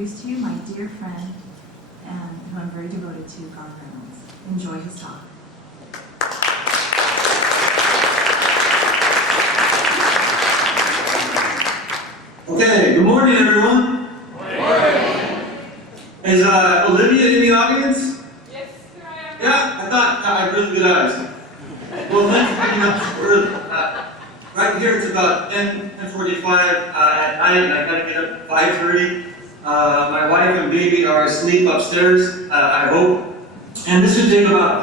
introduce to you my dear friend, and who I'm very devoted to, Garr Reynolds. Enjoy his talk. Okay, good morning, everyone. Good morning. Is Olivia in the audience? Yes, here I am. Yeah, I thought I had really good eyes. Well, thanks for picking up this early. Right here, it's about 10:45 at night, and I gotta get up at 5:30. My wife and baby are asleep upstairs, I hope. And this should take about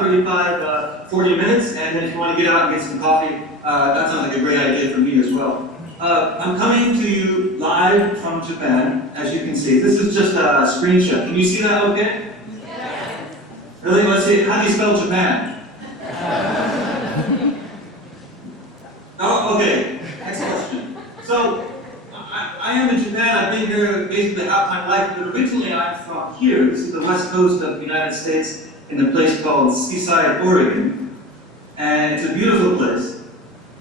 40 minutes, and then if you want to get out and get some coffee, that sounds like a great idea for me as well. I'm coming to you live from Japan, as you can see. This is just a screenshot. Can you see that okay? Yes. Really? Let's see. How do you spell Japan? Oh, okay. Next question. So, I am in Japan. I've been here basically half my life, but originally I'm from here. This is the west coast of the United States in a place called Seaside, Oregon. And it's a beautiful place.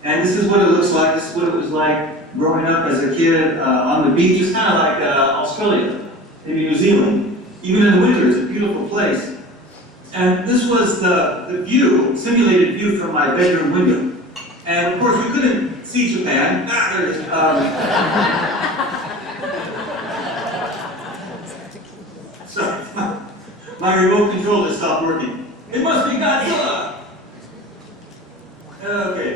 And this is what it looks like. This is what it was like growing up as a kid on the beach. It's kind of like Australia, maybe New Zealand. Even in the winter, it's a beautiful place. And this was the view, simulated view from my bedroom window. And of course, we couldn't see Japan. There it is. So, my remote control just stopped working. It must be Godzilla! Okay.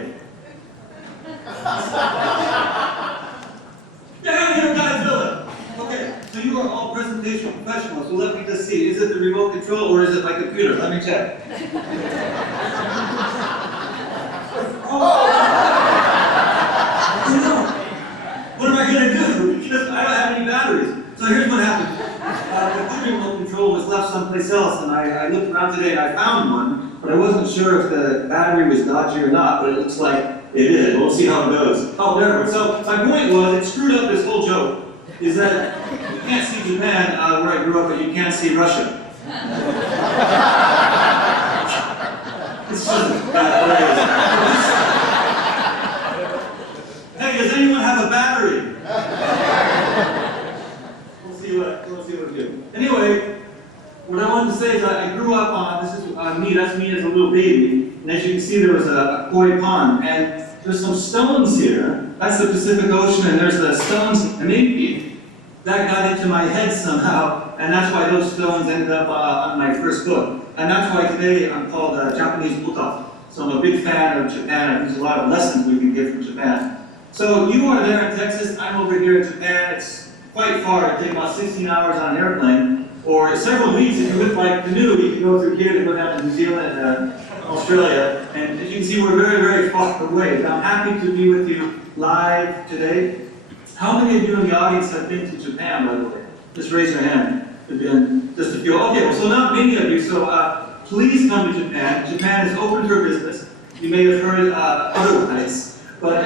Down here, Godzilla! Okay, so you are all presentation professionals, so let me just see. Is it the remote control or is it my computer? Let me check. Oh no! What am I going to do? Because I don't have any batteries. So here's what happened. The remote control was left someplace else, and I looked around today and I found one, but I wasn't sure if the battery was dodgy or not, but it looks like it is. We'll see how it goes. Oh, there it is. So my point was, it screwed up this whole joke, is that you can't see Japan where I grew up, but you can see Russia. It's just Hey, does anyone have a battery? We'll see what we do. Anyway, what I wanted to say is that I grew up on, this is me, that's me as a little baby, and as you can see there was a koi pond, and there's some stones here. That's the Pacific Ocean, and there's the stones in Namibia. That got into my head somehow, and that's why those stones ended up on my first book. And that's why today I'm called Japanese Buddha. So I'm a big fan of Japan, and there's a lot of lessons we can get from Japan. So you are there in Texas, I'm over here in Japan. It's quite far. It takes about 16 hours on an airplane, or several weeks if you would like canoe. You can go through here to go down to New Zealand and Australia. And as you can see, we're very, very far away. But I'm happy to be with you live today. How many of you in the audience have been to Japan, by the way? Just raise your hand. Just a few. Okay, well, so not many of you. So please come to Japan. Japan is open for business. You may have heard otherwise. But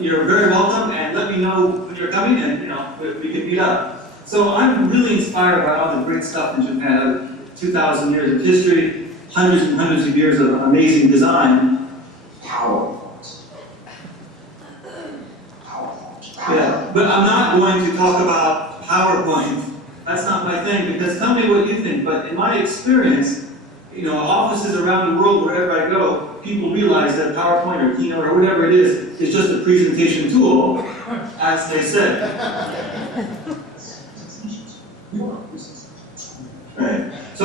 you're very welcome, and let me know when you're coming, and we can meet up. So I'm really inspired by all the great stuff in Japan. 2,000 years of history, hundreds and hundreds of years of amazing design. PowerPoint. Yeah, but I'm not going to talk about PowerPoint. That's not my thing, because tell me what you think. But in my experience, offices around the world, wherever I go, people realize that PowerPoint or Keynote or whatever it is just a presentation tool, as they said. Right. So